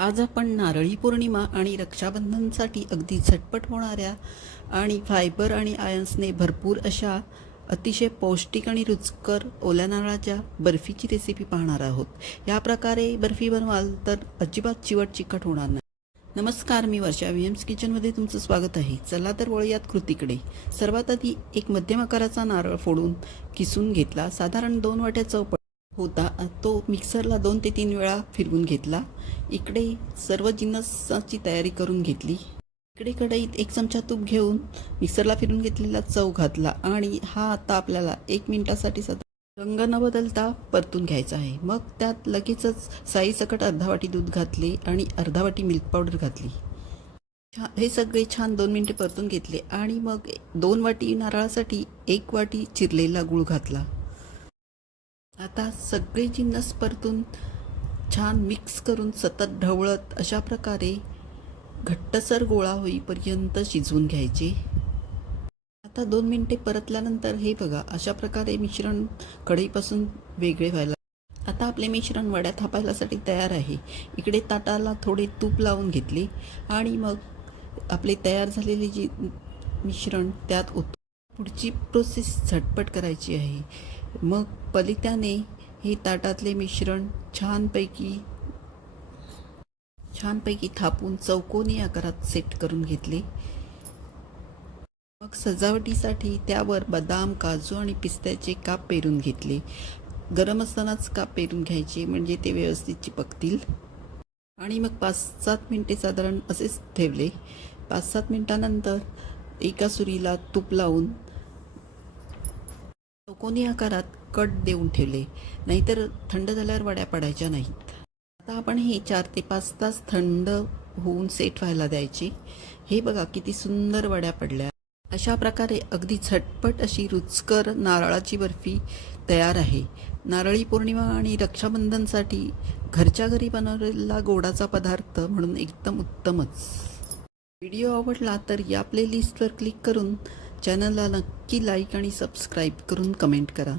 आज आपण नारळी पौर्णिमा आणि रक्षाबंधनसाठी अगदी झटपट होणाऱ्या आणि फायबर आणि आयन्सने भरपूर अशा अतिशय पौष्टिक आणि रुचकर ओल्या नारळाच्या बर्फीची रेसिपी पाहणार आहोत। या प्रकारे बर्फी बनवाल तर अजिबात चिवट चिकट होणार नाही। नमस्कार, मी वर्षा व्हीएम्स किचनमध्ये तुमचं स्वागत आहे। चला तर वळूयात कृतीकडे। सर्वात आधी एक मध्यम आकाराचा नारळ फोडून किसून घेतला। साधारण 2 वाट्या चौपट होता तो मिक्सरला 2 ते 3 वेळा फिरवून घेतला। इकडे सर्व जिन्नसाची तयारी करून घेतली। इकडे कढईत 1 चमचा तूप घेऊन मिक्सरला फिरवून घेतलेला चव घातला आणि हा आता आपल्याला 1 मिनिटासाठी रंग न बदलता परतून घ्यायचा आहे। मग त्यात लगेचच साईसकट अर्धा वाटी दूध घातले आणि अर्धा वाटी मिल्क पावडर घातली। हे सगळे छान 2 मिनिटे परतून घेतले आणि मग 2 वाटी नारळासाठी 1 वाटी चिरलेला गूळ घातला। आता सगळे जिन्नस परतून छान मिक्स करून सतत ढवळत अशा प्रकारे घट्टसर गोळा होईपर्यंत शिजवून घ्यायचे। आता 2 मिनिटे परतल्यानंतर हे बघा, अशा प्रकारे मिश्रण कढईपासून वेगळे व्हायला। आता आपले मिश्रण वड्या थापायलासाठी तयार आहे। इकडे ताटाला थोडे तूप लावून घेतले आणि मग आपले तयार झालेले जे मिश्रण त्यात पुढची प्रोसेस झटपट करायची आहे। मग पलित्याने हे ताटातले मिश्रण छानपैकी थापून चौकोनी आकारात सेट करून घेतले। मग सजावटीसाठी त्यावर बदाम, काजू आणि पिस्त्याचे काप पेरून घेतले। गरम असतानाच काप पेरून घ्यायचे म्हणजे ते व्यवस्थित चिपकतील। आणि मग 5-7 मिनिटे साधारण असेच ठेवले। 5-7 मिनिटांनंतर एका सुरीला तूप लावून चौकोनी आकारात कट देऊन ठेवले, नाहीतर थंड झाल्यावर वड्या पडायच्या नाहीत। आता आपण हे 4 ते 5 तास थंड होऊन सेट व्हायला द्यायचे। हे बघा किती सुंदर वड्या पडल्या। अशा प्रकारे अगदी झटपट अशी रुचकर नारळाची बर्फी तयार आहे। नारळी पौर्णिमा आणि रक्षाबंधनसाठी घरच्या घरी बनवलेला गोडाचा पदार्थ म्हणून एकदम उत्तमच। व्हिडिओ आवडला तर या प्लेलिस्टवर क्लिक करून चॅनलला नक्की लाईक आणि सबस्क्राईब करून कमेंट करा।